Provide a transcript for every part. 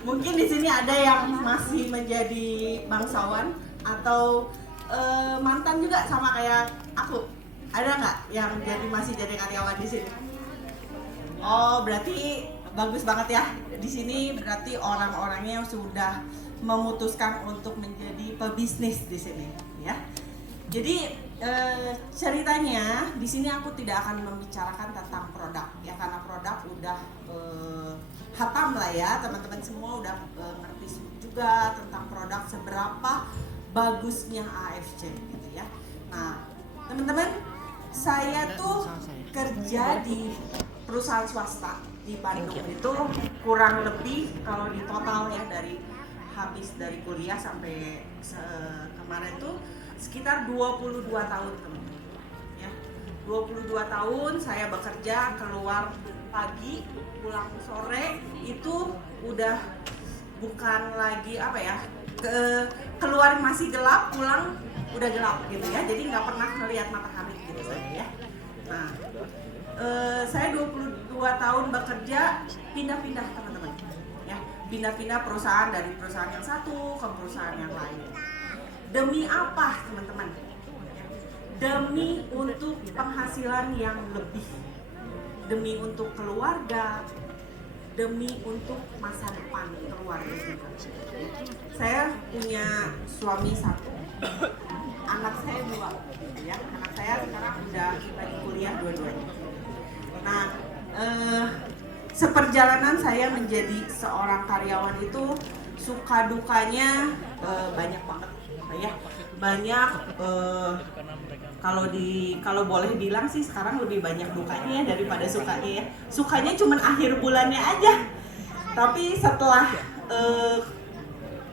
Mungkin di sini ada yang masih menjadi bangsawan atau mantan juga sama kayak aku. Ada nggak yang masih jadi karyawan di sini? Oh, berarti bagus banget ya. Di sini berarti orang-orangnya sudah memutuskan untuk menjadi pebisnis di sini, ya. Jadi ceritanya di sini aku tidak akan membicarakan tentang produk ya, karena produk udah hatam lah ya, teman-teman semua udah ngerti juga tentang produk seberapa bagusnya AFC gitu ya. Nah, teman-teman, saya tuh kerja di perusahaan swasta di Bandung itu kurang lebih kalau di total ya dari habis dari kuliah sampai kemarin tuh sekitar 22 tahun teman-teman ya. 22 tahun saya bekerja, keluar pagi pulang sore, itu udah bukan lagi apa ya, keluar masih gelap, pulang udah gelap gitu ya, jadi nggak pernah melihat matahari gitu saya ya. Nah, saya 22 tahun bekerja, pindah-pindah teman-teman ya, pindah-pindah perusahaan, dari perusahaan yang satu ke perusahaan yang lain. Demi apa teman-teman? Demi untuk penghasilan yang lebih, demi untuk keluarga, demi untuk masa depan keluarga juga. Saya punya suami satu, anak saya dua, ya. Anak saya sekarang udah lagi kuliah dua-duanya. Nah, seperjalanan saya menjadi seorang karyawan itu suka dukanya banyak banget, ya. Banyak, kalau boleh bilang sih sekarang lebih banyak dukanya ya daripada sukanya ya. Sukanya cuma akhir bulannya aja. Tapi setelah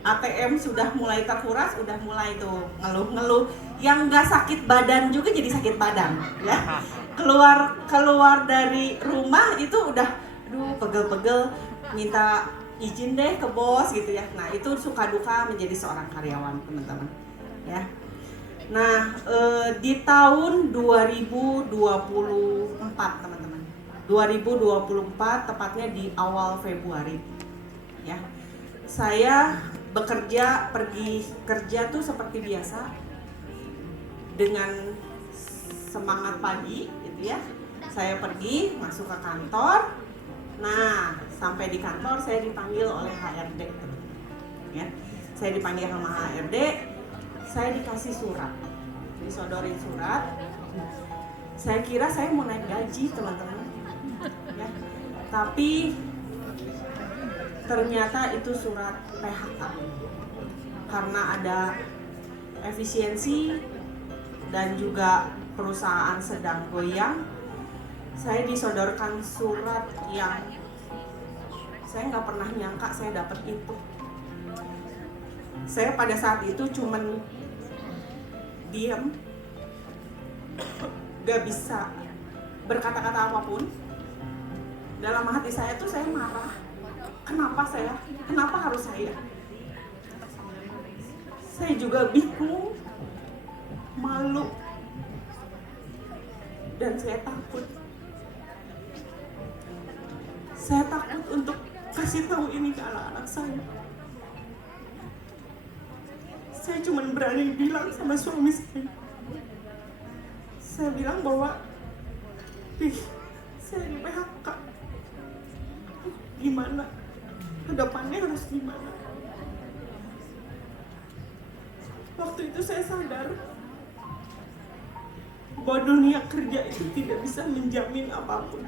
ATM sudah mulai terkuras, udah mulai tuh ngeluh-ngeluh. Yang nggak sakit badan juga jadi sakit badan, ya. Keluar dari rumah itu udah, aduh pegel-pegel, minta izin deh ke bos gitu ya. Nah itu suka duka menjadi seorang karyawan teman-teman, ya. Nah di tahun 2024 teman-teman, 2024 tepatnya di awal Februari, ya. Saya bekerja, pergi kerja tuh seperti biasa dengan semangat pagi gitu ya. Saya pergi masuk ke kantor. Nah, sampai di kantor saya dipanggil oleh HRD teman-teman, ya. Saya dipanggil sama HRD, saya dikasih surat, disodorin surat. Saya kira saya mau naik gaji teman-teman, ya. Tapi ternyata itu surat PHK karena ada efisiensi dan juga perusahaan sedang goyang. Saya disodorkan surat yang saya nggak pernah nyangka saya dapat itu. Saya pada saat itu cuman diam, gak bisa berkata-kata apapun. Dalam hati saya tuh saya marah. Kenapa harus saya? Saya juga bingung, malu, dan saya takut. Saya takut untuk kasih tahu ini ke anak-anak saya. Saya cuma berani bilang sama suami saya. Saya bilang bahwa, saya di PHK. Gimana? Kedepannya harus gimana? Waktu itu saya sadar bahwa dunia kerja itu tidak bisa menjamin apapun,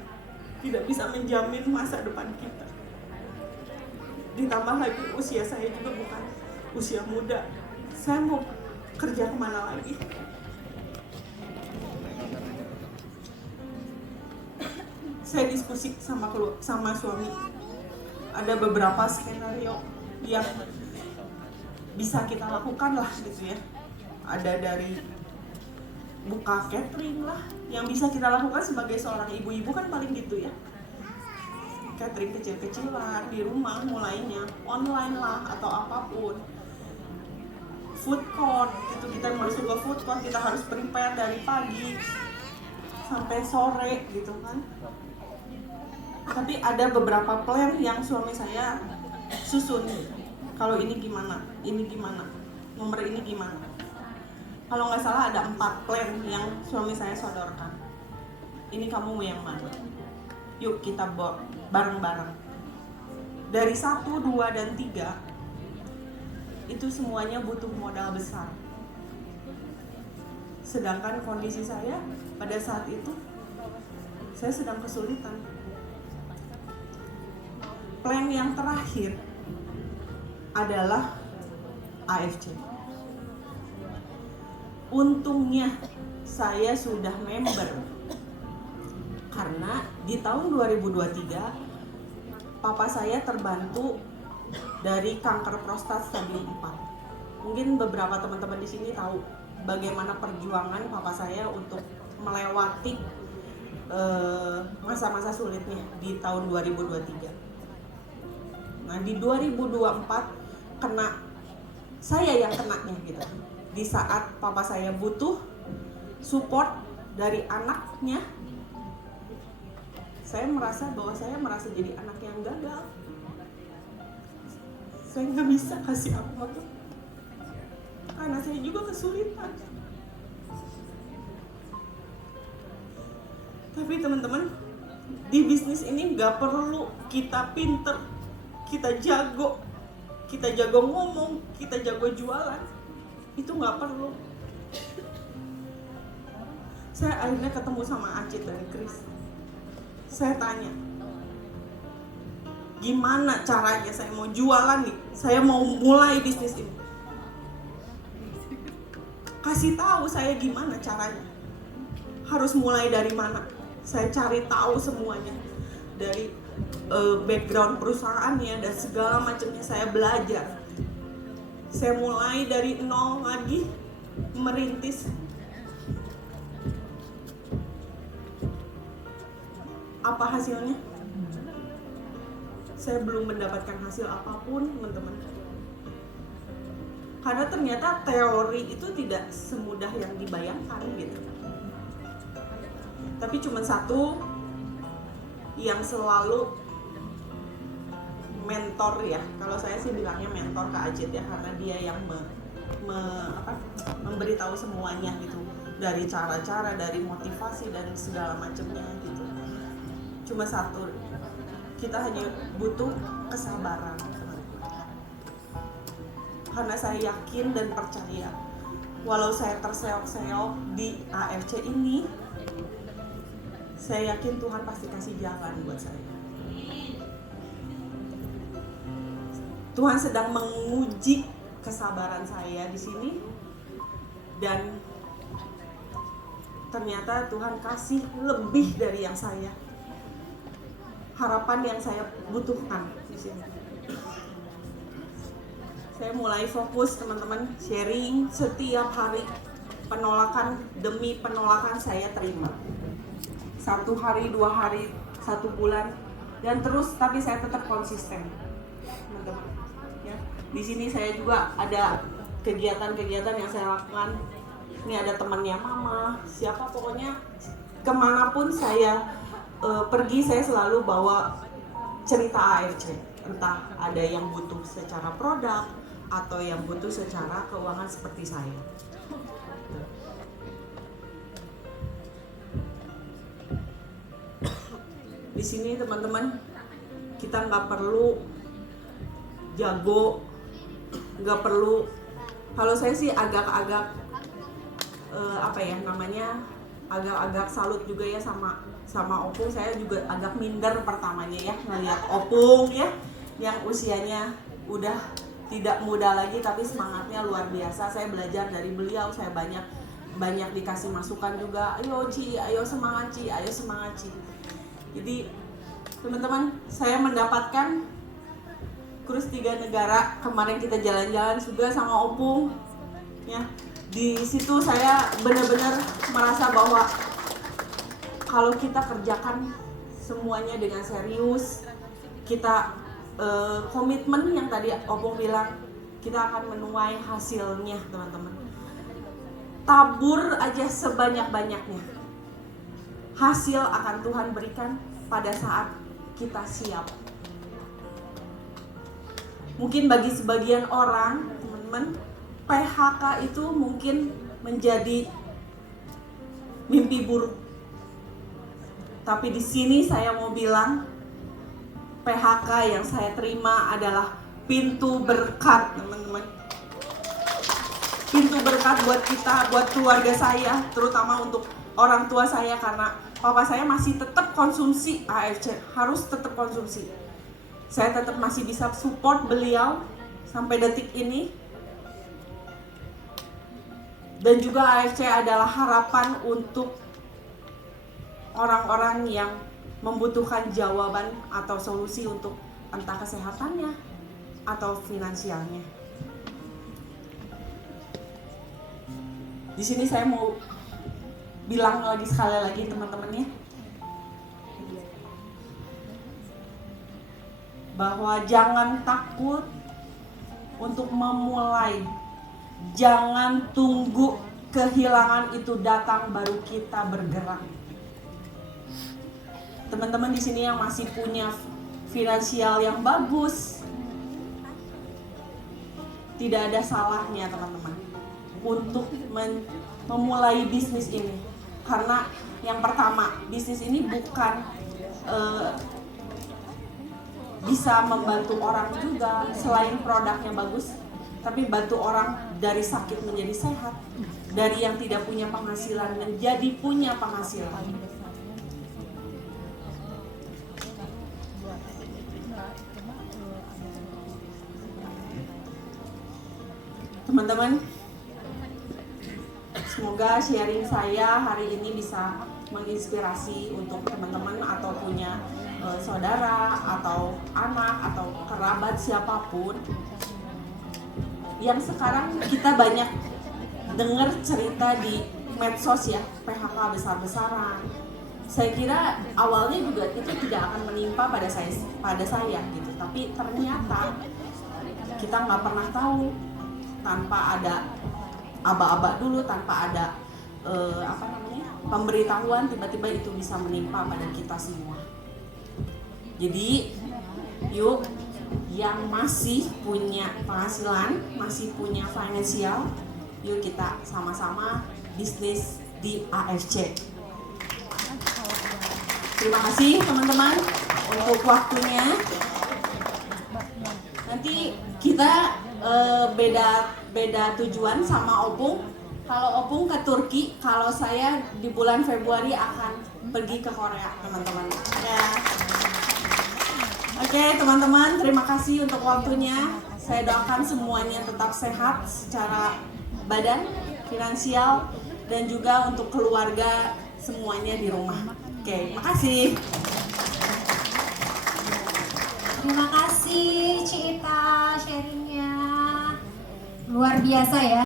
tidak bisa menjamin masa depan kita. Ditambah lagi usia saya juga bukan usia muda. Saya mau kerja kemana lagi? Saya diskusi sama suami. Ada beberapa skenario yang bisa kita lakukan lah gitu ya. Ada dari buka catering lah, yang bisa kita lakukan sebagai seorang ibu-ibu kan paling gitu ya. Catering kecil-kecilan di rumah, mulainya online lah atau apapun. Food court, gitu, kita masuk ke food court, kita harus prepare dari pagi sampai sore gitu kan. Tapi ada beberapa plan yang suami saya susun. Kalau ini gimana, nomor ini gimana. Kalau nggak salah ada 4 plan yang suami saya sodorkan. Ini kamu mau yang mana? Yuk kita buat bareng-bareng. Dari 1, 2, dan 3 itu semuanya butuh modal besar. Sedangkan kondisi saya pada saat itu, saya sedang kesulitan. Plan yang terakhir adalah AFC. Untungnya saya sudah member, karena di tahun 2023 papa saya terbantu dari kanker prostat stadium 4. Mungkin beberapa teman-teman di sini tahu bagaimana perjuangan papa saya untuk melewati masa-masa sulitnya di tahun 2023. Nah, di 2024 saya yang kenanya gitu. Di saat papa saya butuh support dari anaknya, saya merasa jadi anak yang gagal. Saya nggak bisa kasih apa-apa karena saya juga kesulitan. Tapi teman-teman, di bisnis ini nggak perlu kita pinter, kita jago ngomong, kita jago jualan. Itu nggak perlu. Saya akhirnya ketemu sama Acit dan Chris. Saya tanya, gimana caranya saya mau jualan nih, saya mau mulai bisnis ini. Kasih tahu saya gimana caranya, harus mulai dari mana. Saya cari tahu semuanya, dari background perusahaannya dan segala macamnya. Saya belajar, saya mulai dari nol lagi, merintis. Apa hasilnya? Saya belum mendapatkan hasil apapun, teman-teman. Karena ternyata teori itu tidak semudah yang dibayangkan gitu. Tapi cuma satu yang selalu mentor ya. Kalau saya sih bilangnya mentor Kak Acit ya, karena dia yang memberitahu semuanya gitu. Dari cara-cara, dari motivasi dan segala macamnya gitu. Cuma satu, kita hanya butuh kesabaran. Karena saya yakin dan percaya, walau saya terseok-seok di AFC ini, saya yakin Tuhan pasti kasih jalan buat saya. Tuhan sedang menguji kesabaran saya di sini, dan ternyata Tuhan kasih lebih dari yang harapan yang saya butuhkan di sini. Saya mulai fokus, teman-teman, sharing setiap hari. Penolakan demi penolakan saya terima. 1 hari, 2 hari, 1 bulan, dan terus, tapi saya tetap konsisten, teman-teman. Ya, di sini saya juga ada kegiatan-kegiatan yang saya lakukan. Ini ada temannya mama, siapa, pokoknya kemanapun saya pergi, saya selalu bawa cerita AFC. Entah ada yang butuh secara produk atau yang butuh secara keuangan seperti saya. Di sini teman-teman, kita nggak perlu jago, nggak perlu. Kalau saya sih agak-agak agak-agak salut juga ya sama Opung. Saya juga agak minder pertamanya ya ngelihat Opung ya, yang usianya udah tidak muda lagi tapi semangatnya luar biasa. Saya belajar dari beliau, saya banyak dikasih masukan juga. Ayo Ci, ayo semangat Ci, ayo semangat Ci. Jadi teman-teman, saya mendapatkan Cruise 3 negara. Kemarin kita jalan-jalan juga sama Opung ya. Di situ saya benar-benar merasa bahwa kalau kita kerjakan semuanya dengan serius, kita komitmen yang tadi Opung bilang, kita akan menuai hasilnya, teman-teman. Tabur aja sebanyak-banyaknya. Hasil akan Tuhan berikan pada saat kita siap. Mungkin bagi sebagian orang, teman-teman, PHK itu mungkin menjadi mimpi buruk. Tapi di sini saya mau bilang, PHK yang saya terima adalah pintu berkat, teman-teman. Pintu berkat buat kita, buat keluarga saya, terutama untuk orang tua saya, karena papa saya masih tetap konsumsi AFC, harus tetap konsumsi. Saya tetap masih bisa support beliau sampai detik ini. Dan juga AFC adalah harapan untuk orang-orang yang membutuhkan jawaban atau solusi untuk entah kesehatannya atau finansialnya. Di sini saya mau bilang lagi sekali lagi teman-teman ya, bahwa jangan takut untuk memulai. Jangan tunggu kehilangan itu datang baru kita bergerak. Teman-teman di sini yang masih punya finansial yang bagus, tidak ada salahnya teman-teman untuk memulai bisnis ini. Karena yang pertama, bisnis ini bukan bisa membantu orang juga selain produknya bagus, tapi bantu orang dari sakit menjadi sehat, dari yang tidak punya penghasilan menjadi punya penghasilan. Teman-teman, semoga sharing saya hari ini bisa menginspirasi untuk teman-teman atau punya saudara atau anak atau kerabat siapapun yang sekarang kita banyak dengar cerita di medsos ya, PHK besar-besaran. Saya kira awalnya juga itu tidak akan menimpa pada saya gitu, tapi ternyata kita nggak pernah tahu. Tanpa ada aba-aba dulu, tanpa ada pemberitahuan, tiba-tiba itu bisa menimpa pada kita semua. Jadi yuk, yang masih punya penghasilan, masih punya finansial, yuk kita sama-sama bisnis di AFC. Terima kasih teman-teman untuk waktunya. Nanti kita beda tujuan sama Opung. Kalau Opung ke Turki, kalau saya di bulan Februari akan pergi ke Korea, teman-teman. Ya. Oke, teman-teman, terima kasih untuk waktunya. Saya doakan semuanya tetap sehat secara badan, finansial, dan juga untuk keluarga semuanya di rumah. Oke, makasih. Terima kasih Ci Ita sharingnya, luar biasa ya.